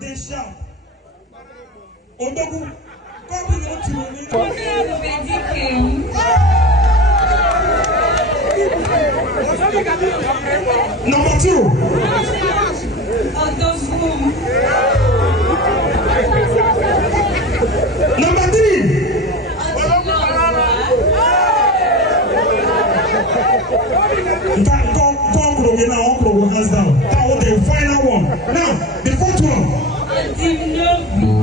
They shout. Odogu, come on to Number 2. Number 3. In fact, go hands down. That was the final one. Now, the 4th one.